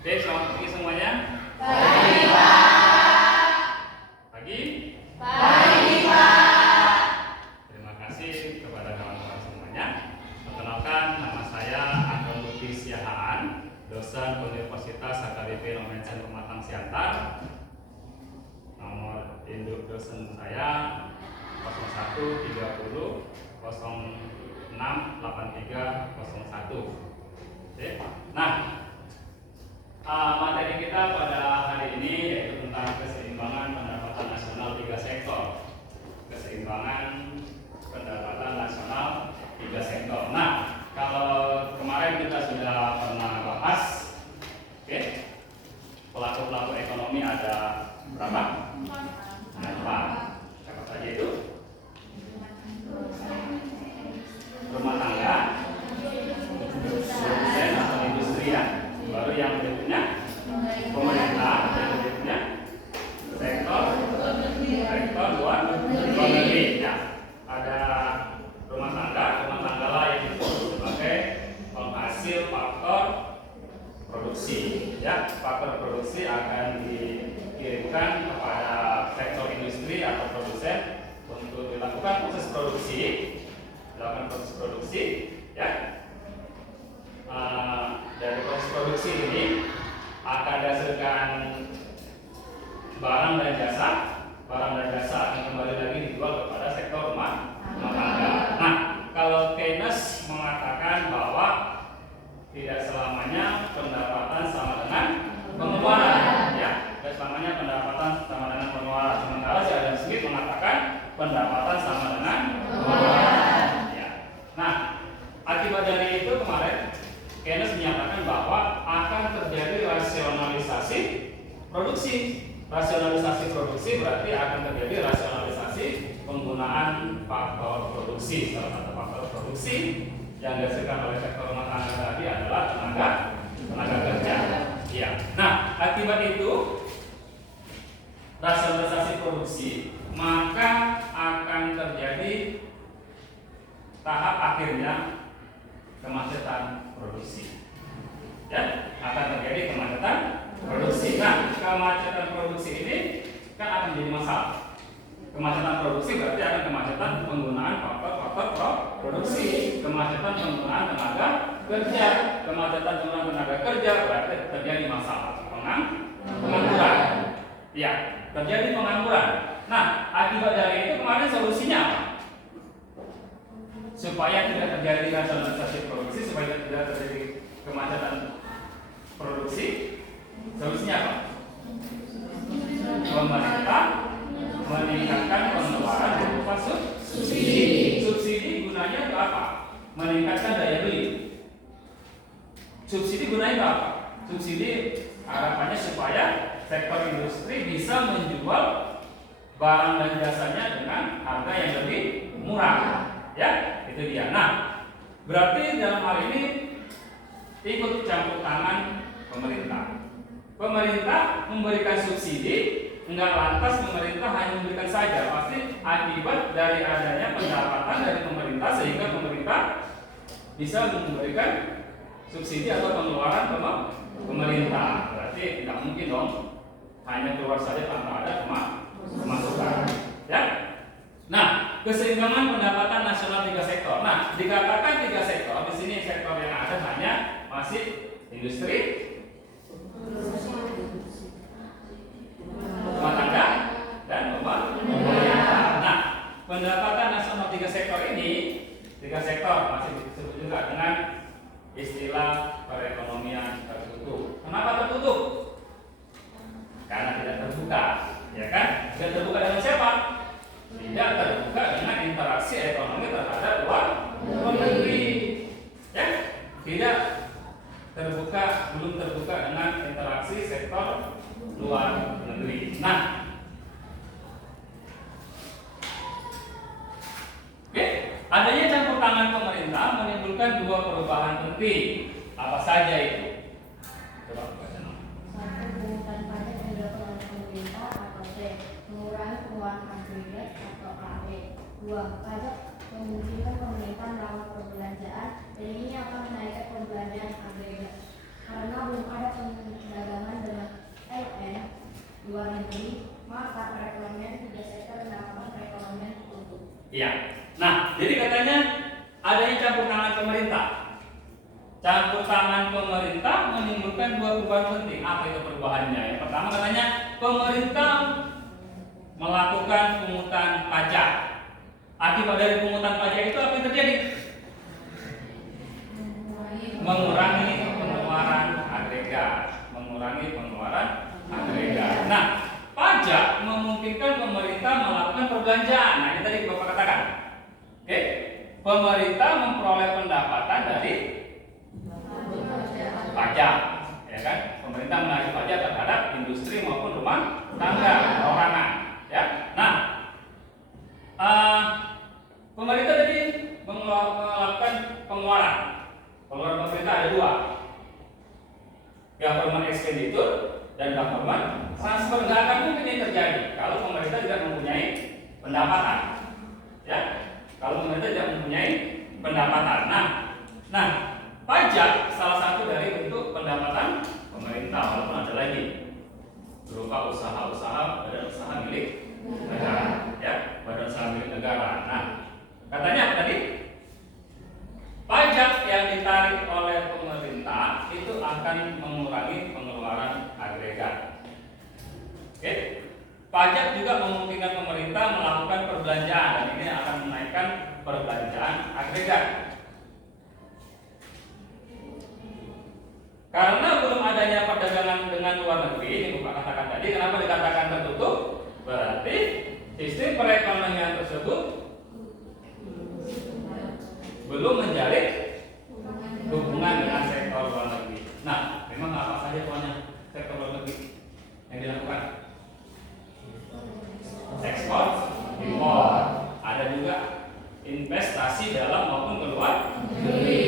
Oke, selamat pagi semuanya. Pagi, Pak. Pagi. Pagi, Pak. Terima kasih kepada kawan-kawan semuanya. Perkenalkan, nama saya Anton Lutfi Siahaan, dosen Universitas HKBP Nomensen Pematang Siantar. Nomor induk dosen saya 0130 06 8301. Oke. Nah, materi kita pada hari ini yaitu tentang keseimbangan pendapatan nasional 3 sektor. Keseimbangan pendapatan nasional 3 sektor. Nah, kalau kemarin kita sudah pernah bahas, oke, pelaku-pelaku ekonomi ada berapa? Ada 4. Siapa saja itu? Rumah tangga, produsen atau industrian. Baru yang berikutnya pemerintah, yang berikutnya sektor luar negeri. Nah, ada rumah tangga lah yang disebut sebagai penghasil faktor produksi. Ya, faktor produksi akan dikirimkan kepada sektor industri atau produsen untuk dilakukan proses produksi. Ya. Dari proses produksi ini akan dihasilkan barang dan jasa akan kembali lagi dijual kepada sektor rumah tangga. Nah, kalau Keynes mengatakan bahwa tidak selamanya pendapatan sama dengan pengeluaran, ya, tidak selamanya pendapatan sama dengan pengeluaran. Sementara si Adam Smith mengatakan pendapatan sama dengan pengeluaran. Ya. Nah, akibat dari itu kemarin Keynes menyatakan bahwa akan terjadi rasionalisasi produksi. Rasionalisasi produksi berarti akan terjadi rasionalisasi penggunaan faktor produksi. Salah satu faktor produksi yang dihasilkan oleh sektor rumah tangga tadi adalah tenaga kerja. Ya. Nah, akibat itu rasionalisasi produksi, maka akan terjadi tahap akhirnya kemacetan produksi. Ya, akan terjadi kemacetan produksi. Nah, kemacetan produksi ini kan akan menjadi masalah. Kemacetan produksi berarti akan kemacetan penggunaan faktor produksi, kemacetan penggunaan tenaga kerja, kemacetan penggunaan tenaga kerja berarti terjadi masalah pengangguran. Ya, terjadi pengangguran. Nah, akibat dari itu kemarin solusinya apa? Supaya tidak terjadi rasionalisasi produksi, supaya tidak terjadi kemacetan produksi, solusinya apa? Pemerintah meningkatkan pengeluaran berupa subsidi. Subsidi gunanya untuk apa? Meningkatkan daya beli. Subsidi gunanya untuk apa? Subsidi harapannya supaya sektor industri bisa menjual barang dan jasanya dengan harga yang lebih murah. Ya, itu dia. Nah, berarti dalam hal ini ikut campur tangan pemerintah. Pemerintah memberikan subsidi, enggak lantas pemerintah hanya memberikan saja, pasti akibat dari adanya pendapatan dari pemerintah sehingga pemerintah bisa memberikan subsidi atau pengeluaran pemerintah. Berarti tidak mungkin dong hanya keluar saja tanpa ada pemasukan. Ya. Nah, keseimbangan pendapatan nasional 3 sektor. Nah, dikatakan 3 sektor, di sini sektor yang ada hanya masih industri, rumah tangga, dan pemerintah. Nah, pendapatan nasional 3 sektor ini, 3 sektor masih disebut juga dengan istilah perekonomian tertutup. Kenapa tertutup? Karena tidak terbuka, ya kan? Tidak terbuka dengan siapa? Tidak terbuka dengan interaksi ekonomi terhadap luar negeri. Ya, tidak terbuka, belum terbuka dengan interaksi sektor luar negeri. Nah, oke, adanya campur tangan pemerintah menimbulkan 2 perubahan penting. Apa saja itu? Coba baca. Pungutan pajak yang dilakukan oleh pemerintah atau P. Pengurangan pengeluaran agregat atau AP. 2. Pajak memungkinkan pemerintah melakukan perbelanjaan dan ini akan menaikkan perbelanjaan agregat karena belum ada Iya. Nah, jadi katanya adanya campur tangan pemerintah. Campur tangan pemerintah menimbulkan dua perubahan penting. Apa itu perubahannya? Yang pertama katanya pemerintah melakukan pungutan pajak. Akibat dari pungutan pajak itu apa yang terjadi? Mengurangi pengeluaran agregat. Mengurangi pengeluaran agregat. Nah, pajak memungkinkan pemerintah melakukan perbelanjaan. Nah, ini tadi Bapak katakan. Oke, pemerintah memperoleh pendapatan dari pajak, ya kan? Pemerintah menarik pajak terhadap industri maupun rumah tangga perorangan, ya. Nah, pemerintah tadi melakukan pengeluaran. Pengeluaran pemerintah ada dua, government expenditure dan government transfer. Nggak akan mungkin ini terjadi kalau pemerintah tidak mempunyai pendapatan, ya. Kalau pemerintah tidak mempunyai pendapatan, nah, pajak salah satu dari bentuk pendapatan pemerintah, walaupun ada lagi berupa usaha-usaha badan usaha milik negara, ya, badan usaha milik negara. Nah, katanya apa tadi? Pajak yang ditarik oleh pemerintah itu akan mengurangi pengeluaran agregat. Oke. Pajak juga memungkinkan pemerintah melakukan perbelanjaan dan ini akan menaikkan perbelanjaan agregat. Karena belum adanya perdagangan dengan luar negeri, ini Bapak katakan tadi, kenapa dikatakan tertutup? Berarti sistem perekonomian tersebut belum menjalin hubungan dengan sektor luar negeri. Nah, memang apa saja pokoknya sektor luar negeri yang dilakukan? Ekspor, impor, ada juga investasi dalam maupun keluar negeri.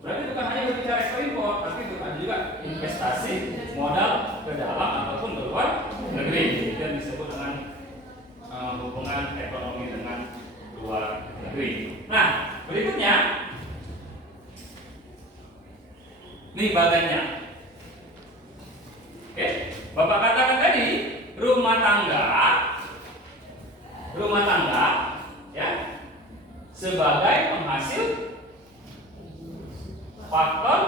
Berarti bukan hanya berbicara ekspor impor, tapi ada juga investasi modal ke dalam ataupun ke luar negeri. Itu yang disebut dengan hubungan ekonomi dengan luar negeri. Nah, berikutnya ini bagannya. Oke, Bapak katakan tadi rumah tangga, ya, sebagai penghasil faktor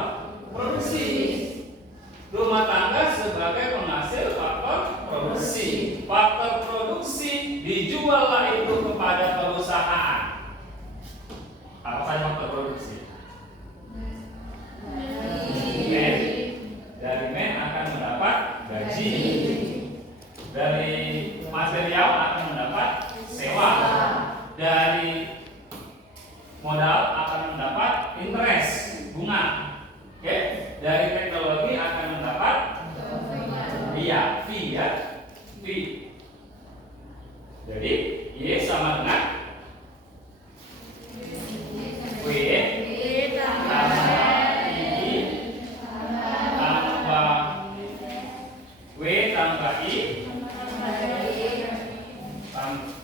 produksi. Rumah tangga sebagai penghasil faktor produksi. Faktor produksi dijuallah itu kepada perusahaan. Apa saja faktor produksi? Dari men akan mendapat gaji. Dari material akan mendapat sewa. Dari modal akan mendapat interest, bunga. Oke, dari teknologi akan mendapat fee, ya. Fee. Jadi Y sama dengan W tambah I tambah W tambah I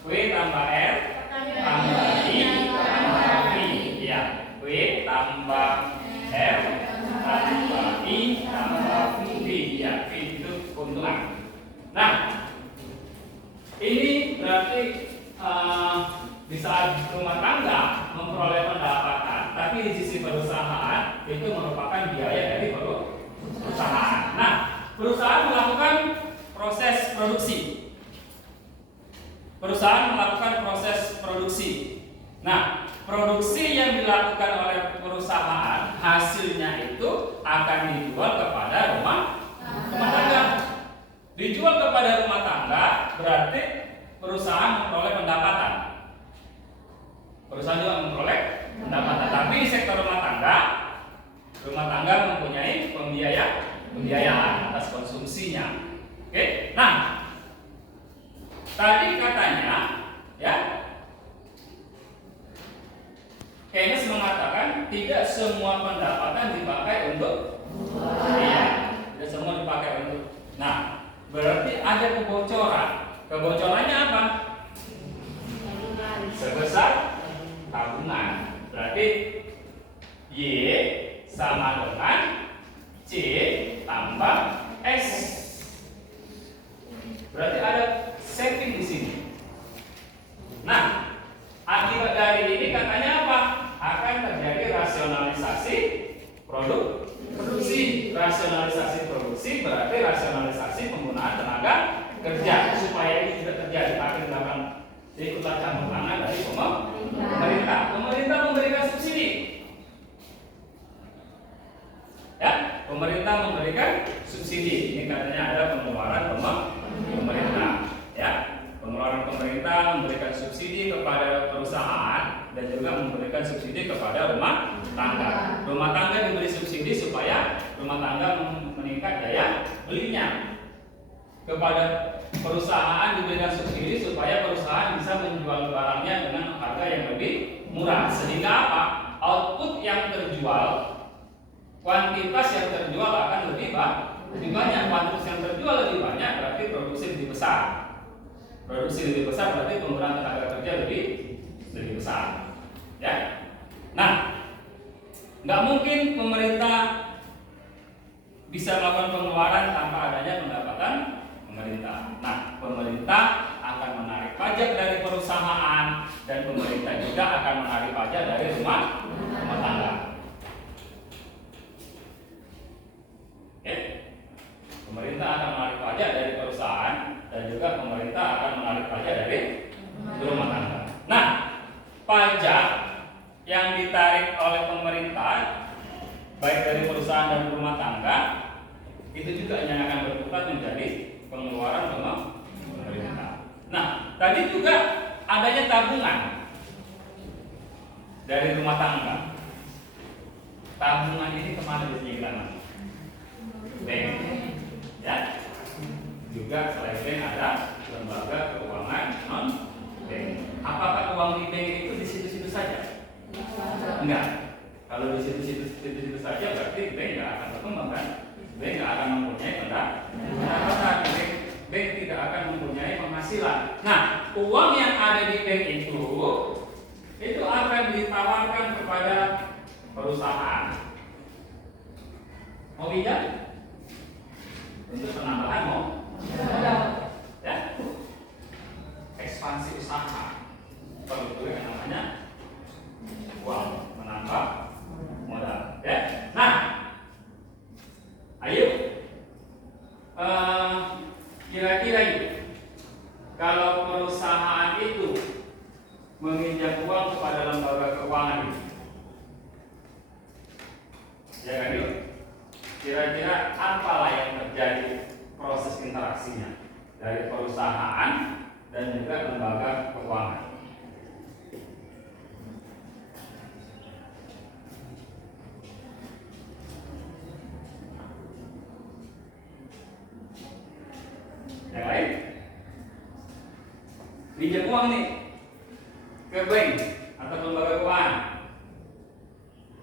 W tambah R tambah I tambah V, ya. W tambah R tambah I tambah V, ya. V itu keuntungan. Nah, ini berarti di saat rumah tangga memperoleh pendapatan, tapi di sisi perusahaan itu merupakan biaya dari perusahaan. Nah, perusahaan melakukan proses produksi. Nah, produksi yang dilakukan oleh perusahaan hasilnya itu akan dijual kepada rumah tangga. Dijual kepada rumah tangga berarti perusahaan memperoleh pendapatan. Perusahaan juga memperoleh pendapatan. Tapi di sektor rumah tangga mempunyai pembiayaan atas konsumsinya. Oke. Nah, tadi katanya, ya, Keynes mengatakan tidak semua pendapatan dipakai untuk tidak semua dipakai untuk. Nah, berarti ada kebocoran. Kebocorannya apa? Sebesar tabungan. Berarti Y sama dengan C tambah S. Berarti ada saving di sini. Nah, ada produksi. Rasionalisasi produksi berarti rasionalisasi penggunaan tenaga kerja supaya ini tidak terjadi akhir belakang ikutan campur tangan dari pemerintah. Pemerintah memberikan subsidi. Ya, pemerintah memberikan subsidi. Ini katanya ada pengeluaran pemerintah. Ya, pengeluaran pemerintah memberikan subsidi kepada perusahaan dan juga memberikan subsidi kepada rumah tangga. Rumah tangga diberi subsidi supaya rumah tangga meningkat daya belinya. Kepada perusahaan diberikan subsidi supaya perusahaan bisa menjual barangnya dengan harga yang lebih murah. Sehingga apa? Output yang terjual, kuantitas yang terjual akan lebih banyak. Kuantitas yang terjual lebih banyak berarti produksi lebih besar. Produksi lebih besar berarti penggunaan tenaga kerja lebih besar. Ya. Nah, nggak mungkin pemerintah bisa melakukan pengeluaran tanpa adanya pendapatan pemerintah. Nah, pemerintah akan menarik pajak dari perusahaan dan pemerintah juga akan menarik pajak dari rumah tangga. Oke. Pemerintah akan menarik pajak dari perusahaan dan juga pemerintah akan menarik pajak dari rumah tangga. Nah, pajak yang ditarik oleh pemerintah baik dari perusahaan dan rumah tangga itu juga yang akan berputar menjadi pengeluaran pemerintah. Nah, tadi juga adanya tabungan dari rumah tangga. Tabungan ini kemana biasanya kita nanti? Bank, ya. Juga selain bank ada lembaga keuangan non bank. Apakah uang di bank itu di situ-situ saja? Enggak. Kalau di situ-situ saja berarti bank nggak akan berkembang kan? Bank nggak akan mempunyai pendapatan. Bank tidak akan mempunyai penghasilan. Nah, uang yang ada di bank itu akan ditawarkan kepada perusahaan. Mau pinjam? Untuk penambahan modal, ya. Ekspansi usaha. Perlu yang namanya uang menambah modal, ya. Nah, ayo kira-kira kalau perusahaan itu meminjam uang kepada lembaga keuangan itu, ya kan yuk? Kira-kira apalah yang terjadi proses interaksinya dari perusahaan dan juga lembaga keuangan? Yang lain? Pinjam uang nih ke bank atau lembaga keuangan.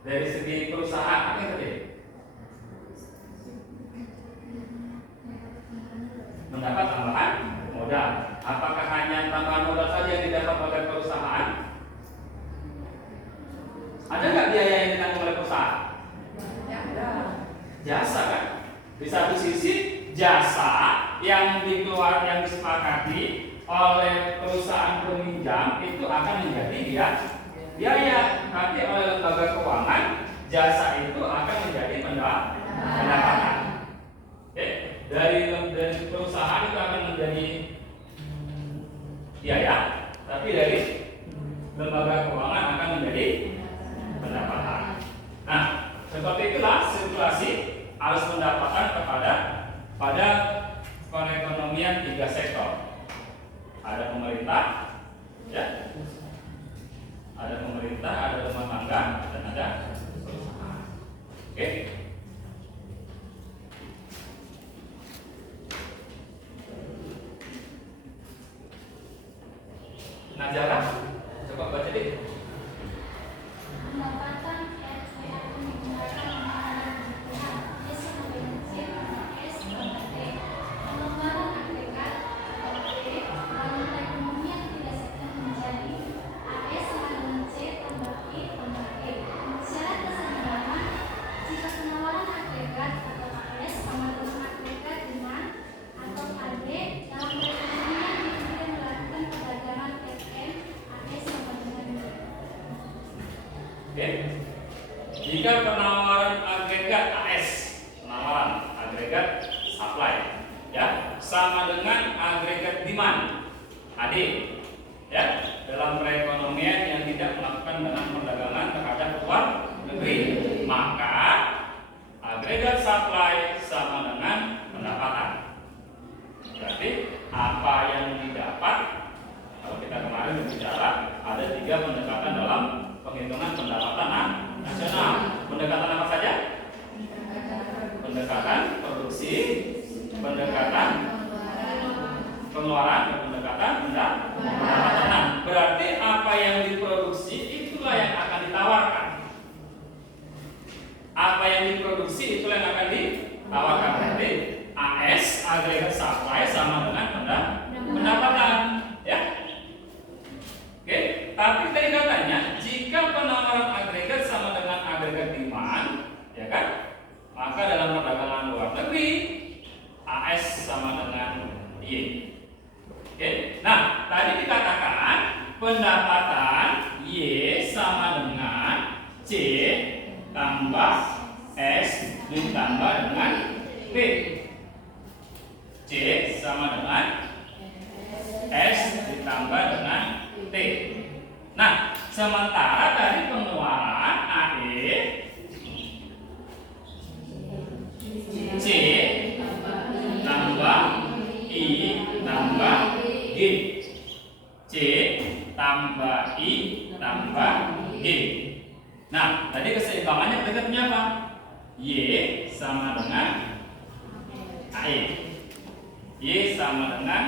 Dari segi perusahaan apa yang terjadi? Mendapat tambahan modal. Apakah hanya tambahan modal saja yang didapat oleh perusahaan? Ada nggak biaya yang ditanggung oleh perusahaan? Jasa kan? Di satu sisi jasa yang disepakati oleh perusahaan peminjam itu akan menjadi biaya, tapi oleh lembaga keuangan jasa itu akan menjadi pendapatan. Oke. Dari perusahaan itu akan menjadi biaya, tapi dari lembaga keuangan akan menjadi pendapatan. Nah, seperti itulah sirkulasi arus pendapatan pada perekonomian 3 sektor. Ada pemerintah, ya, ada pemerintah, ada rumah tangga, dan ada perusahaan. Oke. Najara, coba baca deh. Pendapatan RT akan digunakan untuk kebutuhan S sebagai pengembangan agregat P dalam perekonomian 3 sektor menjadi AS sama dengan C tambah I tambah E. Syarat keseimbangan jika penawaran agregat atau AS sama dengan agregat dengan atau AD dalam perekonomian kemudian melakukan perdagangan FM AS sama dengan D. Oke. Jika penawaran agregat supply sama dengan pendapatan. Berarti apa yang didapat, kalau kita kemarin berbicara ada 3 pendekatan dalam penghitungan pendapatan nasional. Pendekatan apa saja? Pendekatan produksi, pendekatan pengeluaran, dan pendekatan pendapatan. Berarti apa yang diproduksi itulah yang akan ditawarkan. Apa yang diproduksi itulah yang akan ditawarkan. Berarti AS agregat supply sama dengan pendapatan, ya. Oke, tapi tadi katanya jika penawaran agregat sama dengan agregat demand, ya kan? Maka dalam perdagangan luar negeri AS sama dengan Y. Oke. Nah, tadi dikatakan pendapatan Y sama dengan C tambah S ditambah dengan T. C sama dengan S ditambah dengan T. Nah, sementara dari pengeluaran AE C tambah I tambah G. C tambah I tambah G. Nah, tadi keseimbangannya kita punya apa? Y sama dengan AE. Y sama dengan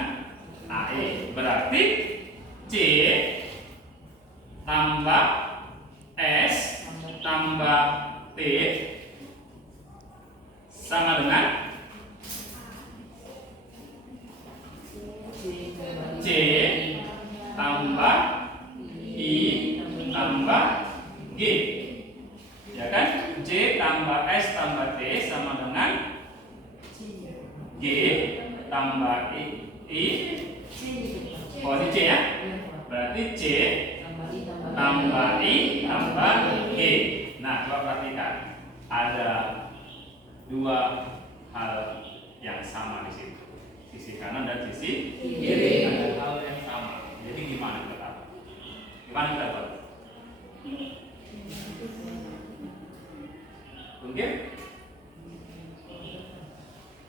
AE. Berarti C tambah S tambah T sama dengan C tambah I tambah G. Ya kan? C tambah S tambah T sama dengan G tambah I. Oh, ini C ya? Berarti C tambah I tambah G. Nah, coba perhatikan. Ada 2 hal yang sama di situ. Sisi kanan dan sisi kiri ada hal yang sama. Jadi gimana kita tahu? Gimana kita tahu? Mungkin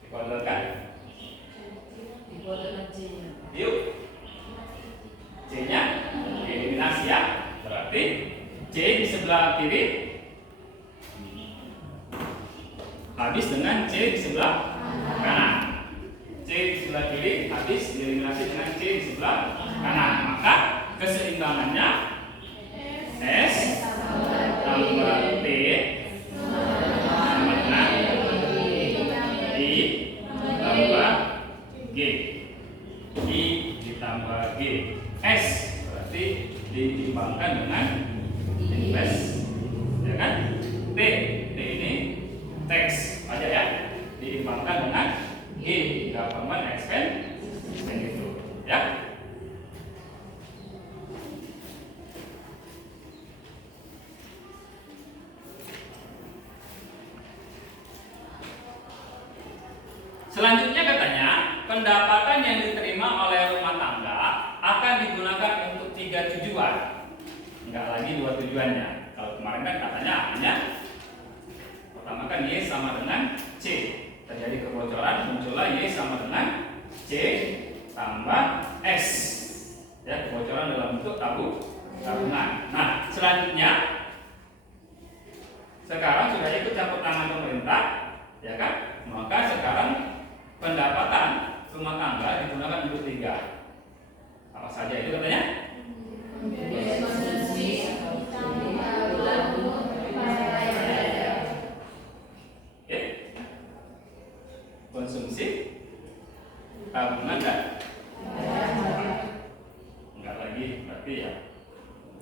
dikodokan. Yuk. C-nya eliminasi ya. Berarti C di sebelah kiri habis dengan C di sebelah kanan. C di sebelah kiri habis dieliminasi dengan C di sebelah kanan. Maka keseimbangannya S tambah T sama dengan I tambah G. I ditambah G. S berarti diimbangkan dengan invest, ya kan? T ini tax aja ya, diimbangkan dengan G government expenditure, ya. Selanjutnya katanya pendapatan yang diterima oleh rumah tangga akan digunakan untuk 3 tujuan, enggak lagi 2 tujuannya. Kalau kemarin kan katanya hanya pertama kan Y sama dengan C, terjadi kebocoran, muncullah Y sama dengan C tambah S, ya, kebocoran dalam bentuk tabungan. Nah, selanjutnya sekarang sudah ikut campur tangan pemerintah, ya kan? Maka sekarang pendapatan rumah tangga digunakan untuk 3. Apa saja itu katanya? Konsumsi, tabungan dan enggak lagi berarti ya.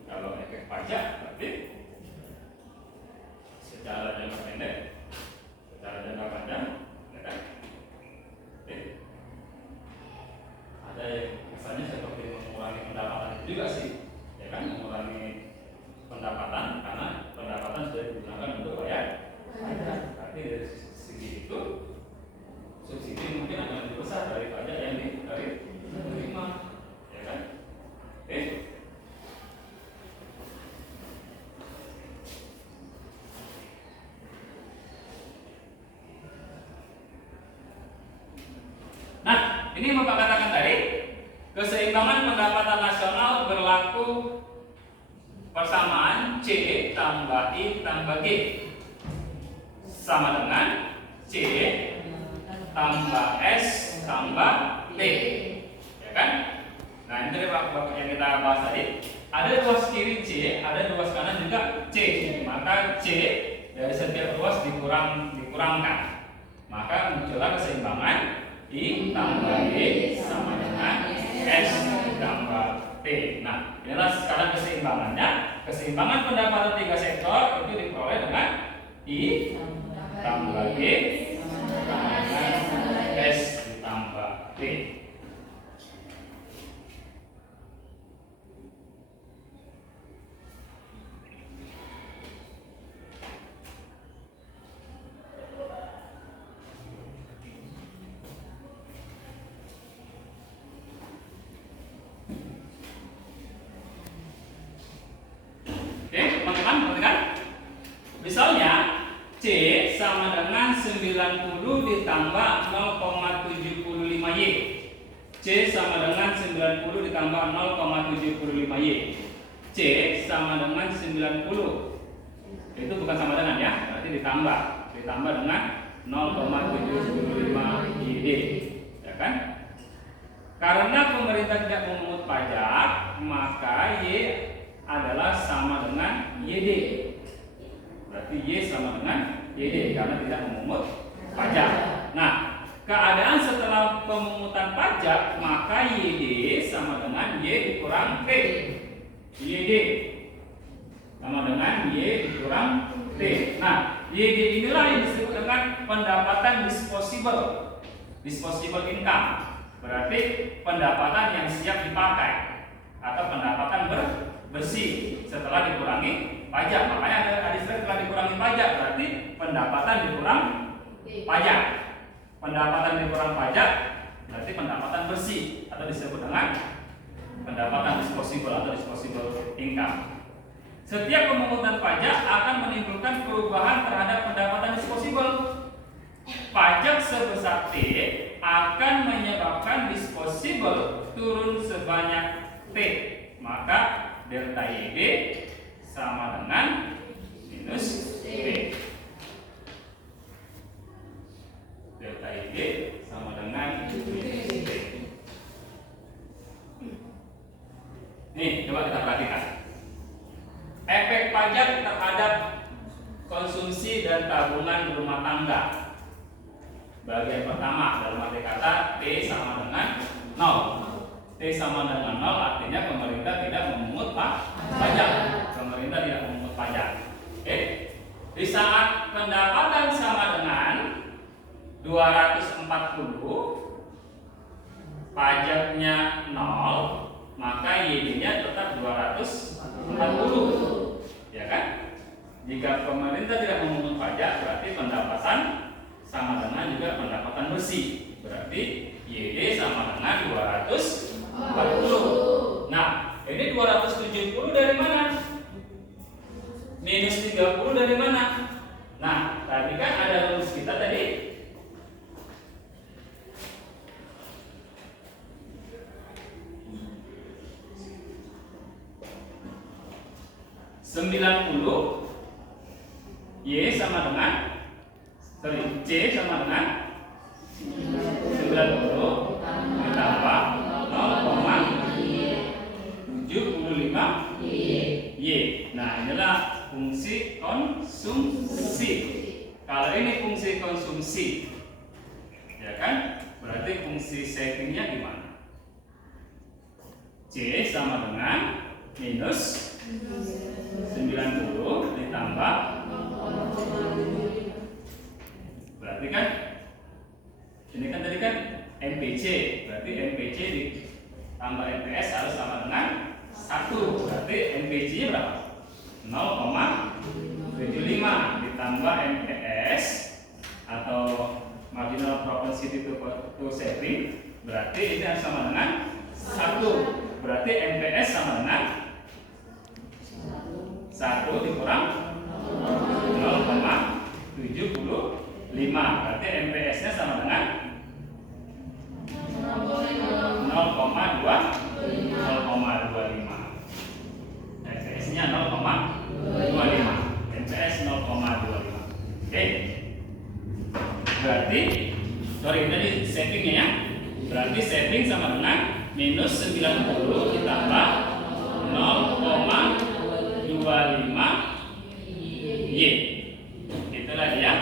Kalau efek pajak berarti secara jangka pendek, secara jangka panjang, ya kan? Ada yang misalnya seperti mengurangi pendapatan itu juga sih, ya kan? Mengurangi pendapatan karena pendapatan sudah digunakan untuk bayar pajak. Berarti dari segi itu subsidi mungkin akan lebih besar dari pajak yang diterima. ini yang Bapak katakan tadi, keseimbangan pendapatan nasional berlaku persamaan C tambah I tambah G sama dengan C tambah S tambah T, ya kan? Nah ini dari Bapak yang kita bahas tadi. Ada ruas kiri C, ada ruas kanan juga C. Maka C dari setiap ruas dikurangkan. Maka muncullah keseimbangan I tambah G sama dengan S tambah T. Nah, inilah sekarang keseimbangannya. Keseimbangan pendapatan tiga sektor itu diperoleh dengan I tambah G sama dengan S ditambah T. Misalnya C sama dengan 90 ditambah 0,75Y. C sama dengan 90 ditambah 0,75Y. C sama dengan 90. Itu bukan sama dengan ya, berarti ditambah dengan 0,75YD. Ya kan? Karena pemerintah tidak memungut pajak, maka Y adalah sama dengan YD. Berarti Y sama dengan YD karena tidak memungut pajak. Nah, keadaan setelah pemungutan pajak, maka YD sama dengan Y dikurang T. YD sama dengan Y dikurang T. Nah, YD inilah yang disebut dengan pendapatan disposable income. Berarti pendapatan yang siap dipakai atau pendapatan bersih setelah dikurangi pajak. Makanya ada istilah setelah dikurangi pajak, berarti pendapatan dikurang pajak. Pendapatan dikurang pajak berarti pendapatan bersih atau disebut dengan pendapatan disposable atau disposable income. Setiap pemungutan pajak akan menimbulkan perubahan terhadap pendapatan disposable. Pajak sebesar T akan menyebabkan disposable turun sebanyak T. Maka delta YB sama dengan minus T. Delta YB sama dengan minus T. Nih, coba kita perhatikan. Efek pajak terhadap konsumsi dan tabungan rumah tangga. Bagian pertama dalam arti kata T sama dengan 0. T sama dengan 0 artinya pemerintah tidak memungut pajak. Pemerintah tidak memungut pajak. Oke. Di saat pendapatan sama dengan 240, pajaknya 0, maka YD-nya tetap 240. Ya kan? Jika pemerintah tidak memungut pajak, berarti pendapatan sama dengan juga pendapatan bersih. Berarti YD sama dengan 240. Nah, ini 270 dari mana? Minus 30 dari mana? Nah, tadi kan ada rumus kita tadi. Y sama dengan C sama dengan 90 ditambah 0,75 Y. Nah, inilah fungsi konsumsi. Kalau ini fungsi konsumsi, ya kan? Berarti fungsi savingnya gimana? C sama dengan minus 90 ditambah, berarti kan ini kan tadi kan MPC, berarti MPC ditambah MPS harus sama dengan 1. Berarti MPC nya berapa? 0,75 ditambah MPS atau marginal propensity to saving, berarti ini harus sama dengan 1. Berarti MPS sama dengan 1 dikurang 0,75. Berarti MPS nya sama dengan Berarti tadi savingnya ya. Berarti saving sama dengan minus 90 ditambah 0,25 Y. Itulah dia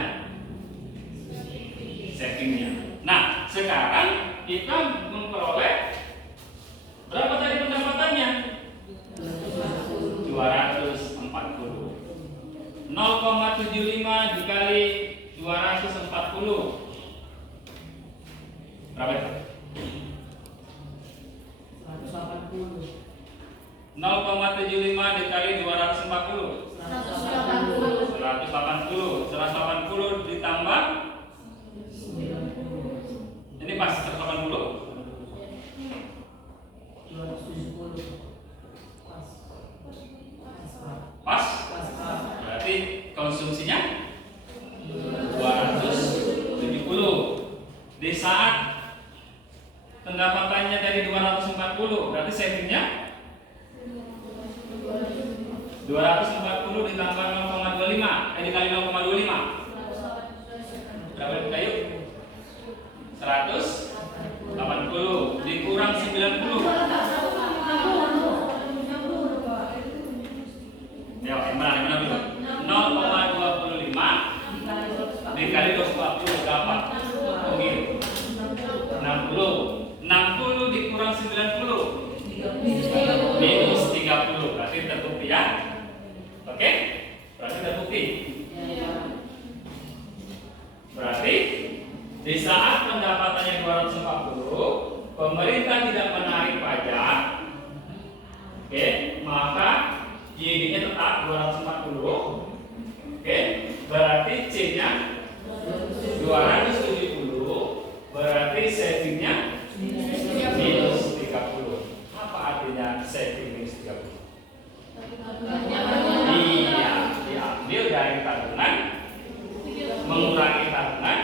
savingnya. Nah, sekarang kita memperoleh berapa tadi pendapatannya? 240. 0,75 dikali 240 berapa itu? 0,75 dikali 240 180 ditambah ini pas 180 pas berarti konsumsinya 270 di saat pendapatannya dari 240 berarti savingnya 240 ditambah 0,25 dikali 0,25 berapa kayu? 180 dikurang 90 ya mana dulu 0,25 dikali 240 berapa? Mungkin 60 dikurang 90 minus 30 berarti terbukti ya. Oke? Berarti terbukti. Berarti di saat pendapatannya 240 pemerintah tidak menarik pajak, oke, maka YD-nya tetap 240. Oke, berarti C-nya 270, berarti savingnya minus 30. Apa artinya saving minus 30? Iya, diambil dari tabungan, mengurangi tabungan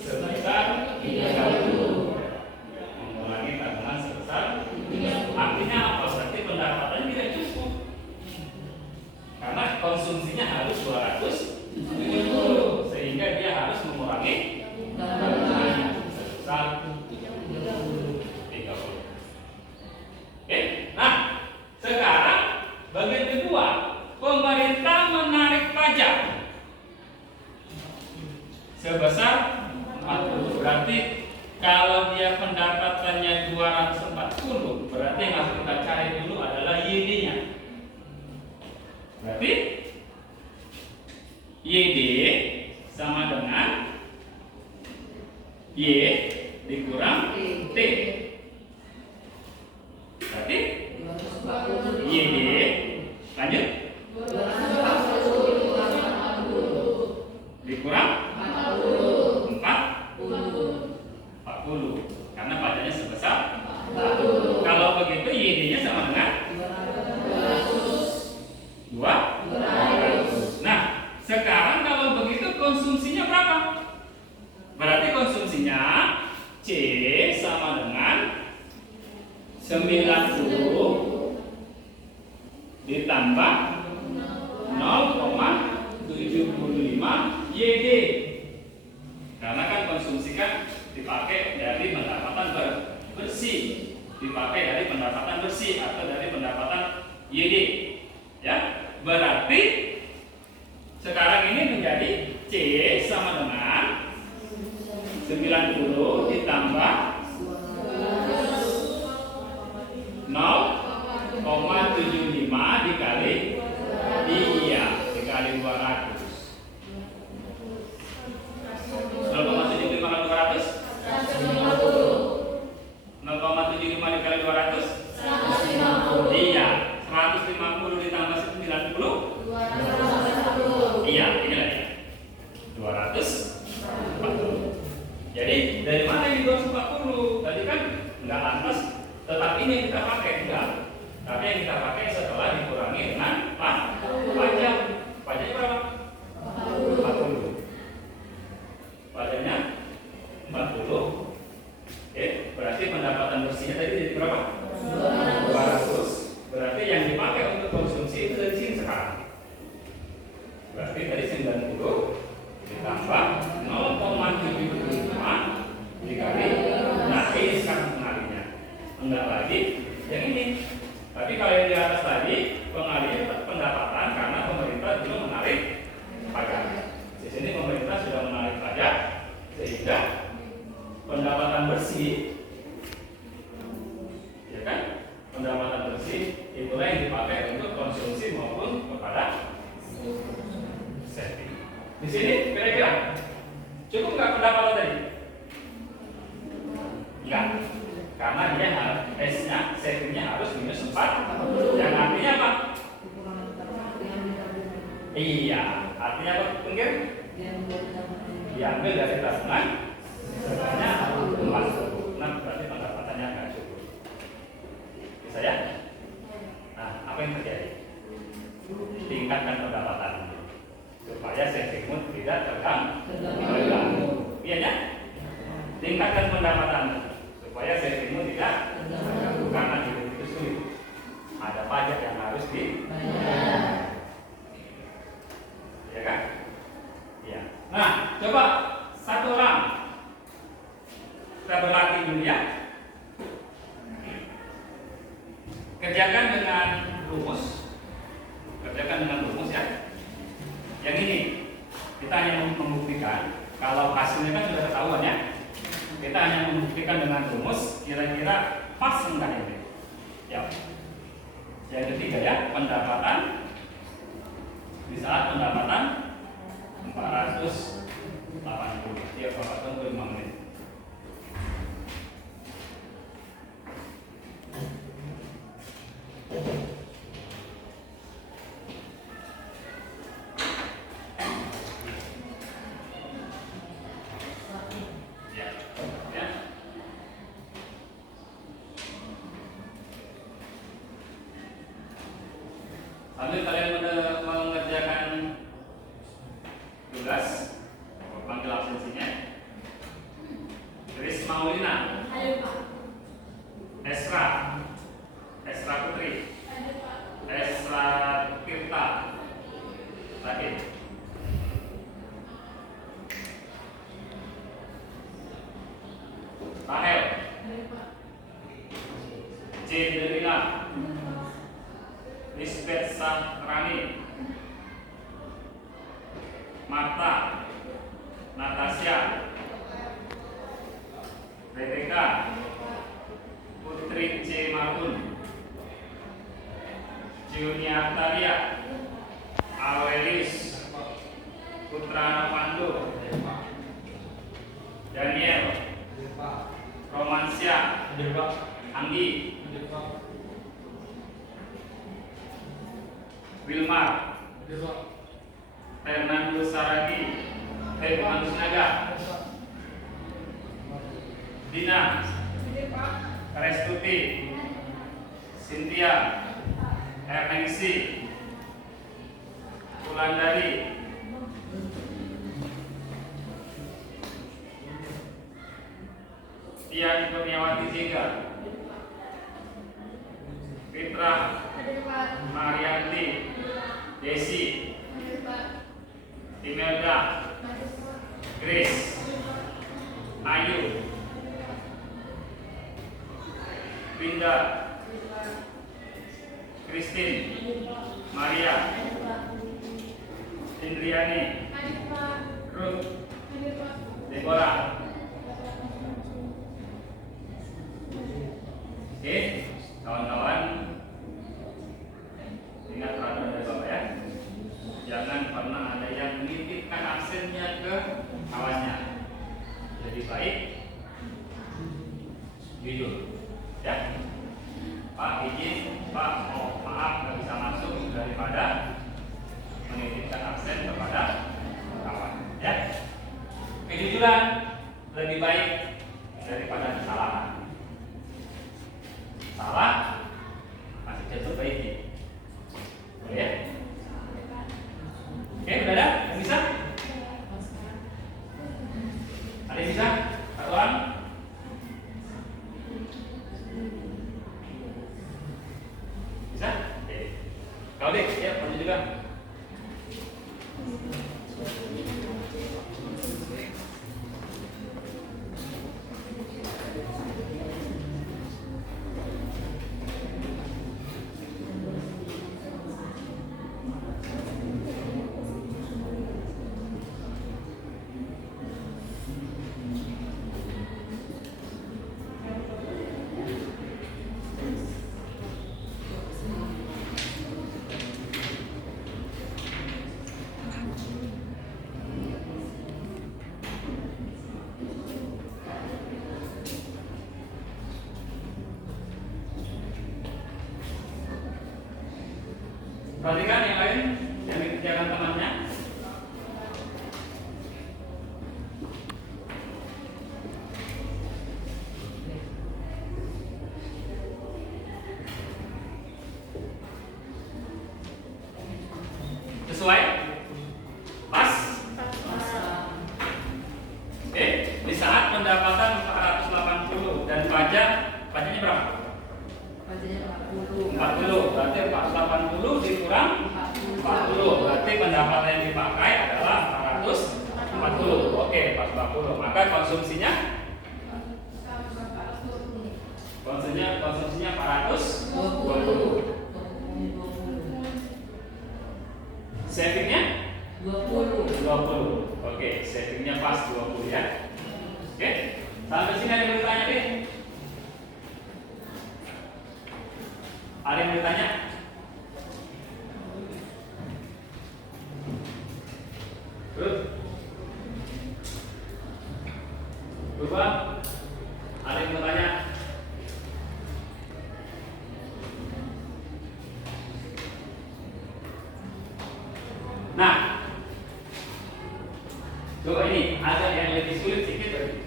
sebesar 30. Mengurangi tabungan sebesar 30. Artinya apa? Berarti pendapatannya tidak cukup. Karena konsumsinya harus 270, sehingga dia harus mengurangi tabungan sebesar 30. Oke, nah sekarang bagian kedua, pemerintah menarik pajak sebesar 40. Berarti kalau dia pendapatannya 240, berarti yang harus kita cari dulu adalah YD-nya. Berarti YD sama dengan Y dikurang T. Berarti YD lanjut dikurang 40 karena pajaknya sebesar 40. Kalau begitu YD-nya sama dengan 200. Nah, sekarang kalau begitu konsumsinya berapa? Berarti konsumsinya C sama dengan 90 ditambah 0,75 YD. Karena kan konsumsi kan dipakai dari pendapatan bersih, dipakai dari pendapatan bersih atau dari pendapatan YD. Ya, berarti sekarang ini menjadi C sama dengan 90 ditambah 0,75 dikali dikali 200. 0,75 kali 200 0,75 dikali 200 iya, 150 ditambah 90 iya, inilah ya 240. Jadi dari mana ini 240? Tadi kan nggak lantas tetap ini yang kita pakai, enggak. Tapi yang kita pakai setelah dikurangi dengan pajak. Pajaknya berapa? 40. Pajaknya 40. Oke, berarti pendapatan bersihnya tadi jadi berapa? 200. Berarti yang dipakai untuk konsumsi itu dari sini sekarang. Berarti dari 90 ditambah 0,75 Sehingga pendapatan bersih, ya kan? Pendapatan bersih itulah yang dipakai untuk konsumsi maupun kepada saving. Di sini kira-kira cukup nggak pendapatan tadi? Enggak, karena dia S-nya, savingnya harus minus 4. Yang artinya apa? Iya, artinya apa? Pinggir? Diambil dari tabungan sebanyak 40. Nah, berarti pendapatannya nggak cukup. Bisa ya? Nah, apa yang terjadi? Tingkatkan pendapatan supaya savingmu tidak terganggu. Iya ya? Tingkatkan pendapatan supaya savingmu tidak terganggu karena hidup itu sulit. Ada pajak yang harus dibayar. Ya kan? Iya. Nah, coba satu orang kita berlatih dulu ya. Kerjakan dengan rumus. Ya. Yang ini kita hanya membuktikan kalau hasilnya kan sudah ketahuan ya. Kita hanya membuktikan dengan rumus kira-kira pas enggak ini. Ya. Yang ketiga ya, pendapatan di saat pendapatan 480. Ya, Bapak tunggu 5 menit. Sambil kalian mengerjakan tugas, panggil absensinya. Chris Maulina. Ayo Pak. Esra Putri. Ayo Pak. Esra Tirta. Sakit. Rahel. Ayo Pak. Jendelina. Lisbeth Sahrani, Marta, Natasha, Rebecca, Putri C. Marun, Junia Talia, Awelis, Putra Novando, Daniel, Romansia, Anggi, Wilmar, Fernando Saragi, Fernando Sinaga, Dina, Restuti, Cynthia, Erningsi, Wulandari, Tian Kurniawati Jingga, Fitra, Marianti, Desi, Imelda, Grace, Ayu, Winda, Christine, Maria, Indriani, Ruth, Deborah. Oke, kawan-kawan, ingat peraturan dari Bapak ya. Jangan pernah ada yang menitipkan absennya ke kawannya. Jadi baik, jujur, ya. Pak izin, Pak maaf nggak bisa masuk daripada menitipkan absen kepada kawan, ya. Kejujuran lebih baik daripada kesalahan. Salah masih bisa diperbaiki. Boleh ya? Oke, udah ada? Yang bisa? Ada yang bisa? Satu orang? Bisa? Oke. Kau deh, ya, kamu juga. Perhatikan yang lain yang dikerjakan temannya. Sesuai? Pas? Oke, di saat pendapatan 480 dan pajaknya berapa? Pajaknya 40. 40, berarti 480 dikurang 40, berarti pendapatan yang dipakai adalah 440. Oke, 440. Maka konsumsinya 420. Savingnya 20. Oke, savingnya pas 20 ya. Oke, sampai sini ada yang bertanya deh? Ada yang bertanya? Berubah? Ada yang bertanya? Nah, coba ini ada yang lebih sulit sedikit lagi.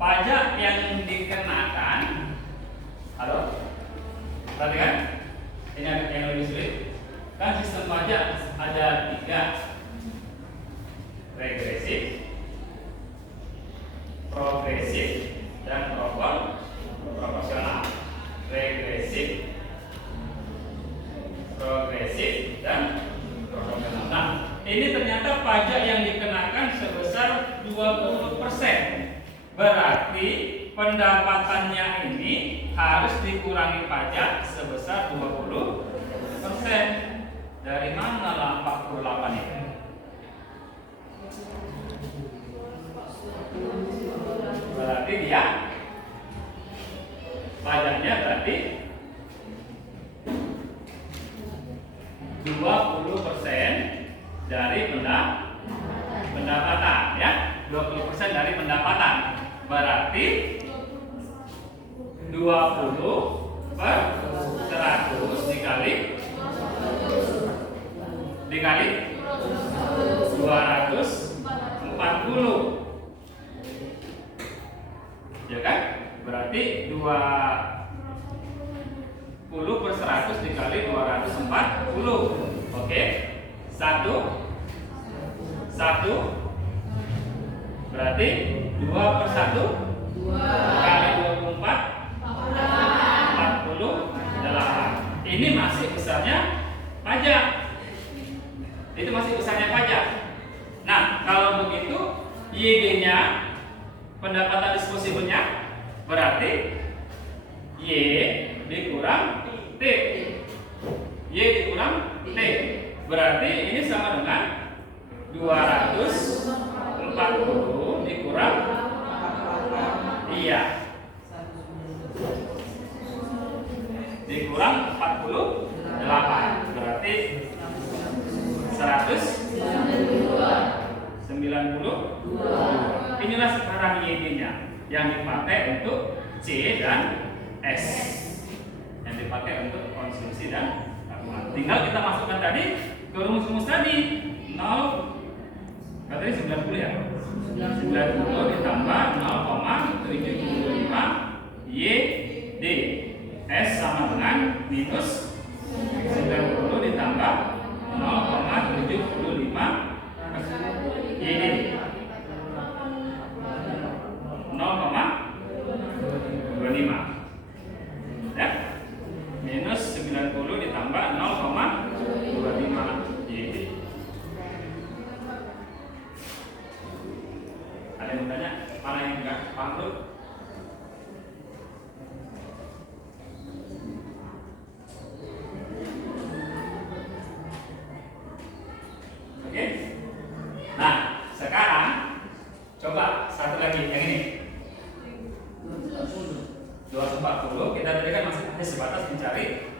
Pajak yang dikenakan, halo, perhatikan, ini ada yang lebih sulit. Kan sistem pajak ada 3, regresif, progresif, dan proporsional. Regresif, progresif, dan proporsional. Nah, ini ternyata pajak yang dikenakan sebesar 20%. Berarti pendapatannya ini harus dikurangi pajak sebesar 20%. Dari mana 48 itu? Berarti dia pajaknya berarti 20% dari pendapatan ya, 20% dari pendapatan. Berarti 20 per 100 dikali 240. Ya kan? Berarti 20 per 100 dikali 240. Oke. 1 berarti 2 per 1 kali 24 48. Ini masih besarnya pajak. Itu masih besarnya pajak. Nah, kalau begitu YD-nya, pendapatan disposibelnya, berarti Y dikurang T. Y dikurang T. Berarti ini sama dengan 240 dikurang, iya, dikurang 48. Berarti 192. Inilah sekarang YD-nya yang dipakai untuk C dan S, yang dipakai untuk konsumsi dan tabungan. Tinggal kita masukkan tadi ke rumus-rumus tadi. 0 berarti 90 ya. 90 ditambah 0,75 YD. S sama dengan minus 90 ditambah 0,75 YD. 0,25 ya, minus 90 ditambah 0,25 YD. Ada yang bertanya? Mana yang enggak paham tuh? Oke. Nah, sekarang coba satu lagi yang ini. 240, kita tadi kan masih hanya sebatas mencari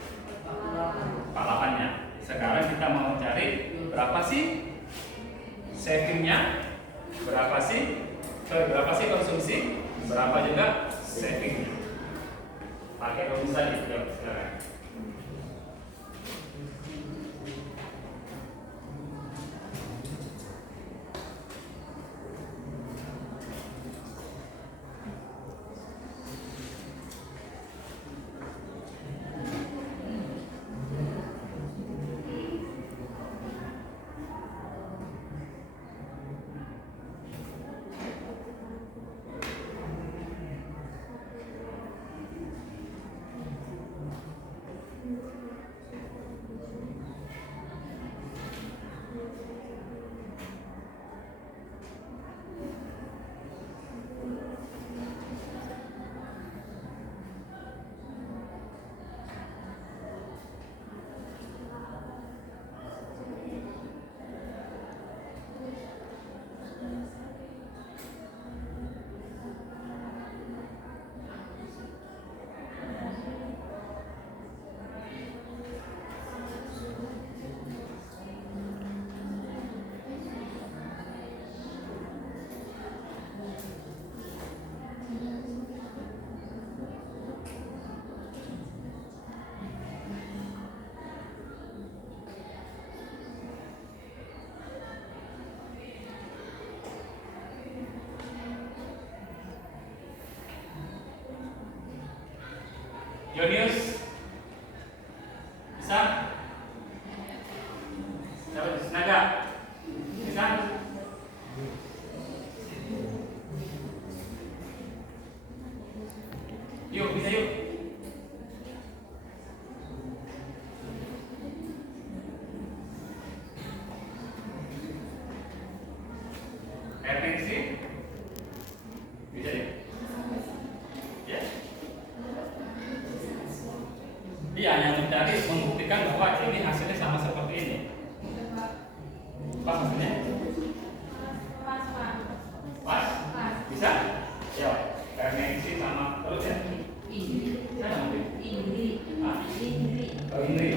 48-nya. Sekarang kita mau mencari berapa sih savingnya berapa sih konsumsi, berapa juga saving. Pakai rumus tadi, yuk silakan. Yonius bisa? Dapat tenaga? Bisa? Yuk, bisa yuk. Efeksi? Bisa deh. Ya. Iya, yang mencari membuktikan bahwa ini hasilnya sama seperti ini. Pas hasilnya? Pas? Bisa? Ya. Referensi sama terus ya? Saya mungkin. Oh, ini.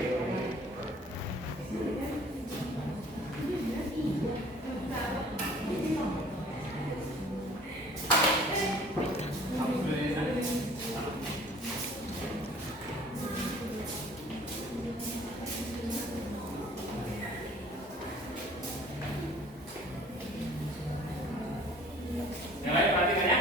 Yang lain perhatikan ya.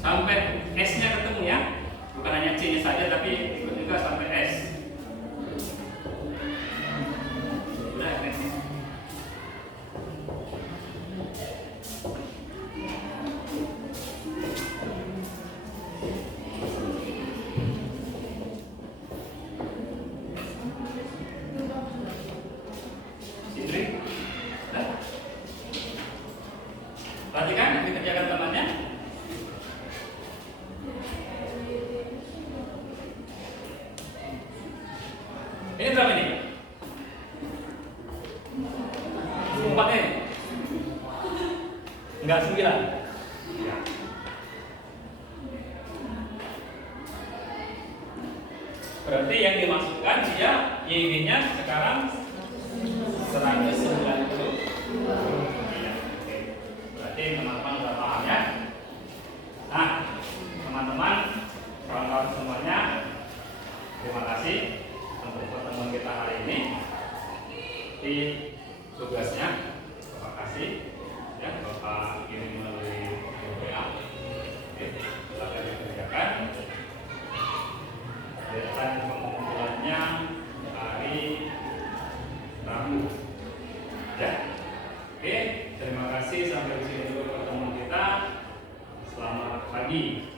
Sampai S-nya ketemu ya, bukan hanya C-nya saja tapi ikut juga sampai S. Udah S-nya. Indri, udah. Perhatikan yang dikerjakan temannya. Ini berapa ini? 4 ini? Enggak 9? Berarti yang dimasukkan dia YB-nya sekarang 190. Berarti teman-teman sudah paham ya. Nah, teman-teman, kawan-kawan semuanya, terima kasih untuk pertemuan kita hari ini. Di tugasnya Bapak kasih ya, Bapak kirim melalui WA. Oke, silakan dikerjakan. kasih, sampai di sini dulu pertemuan kita. Selamat pagi.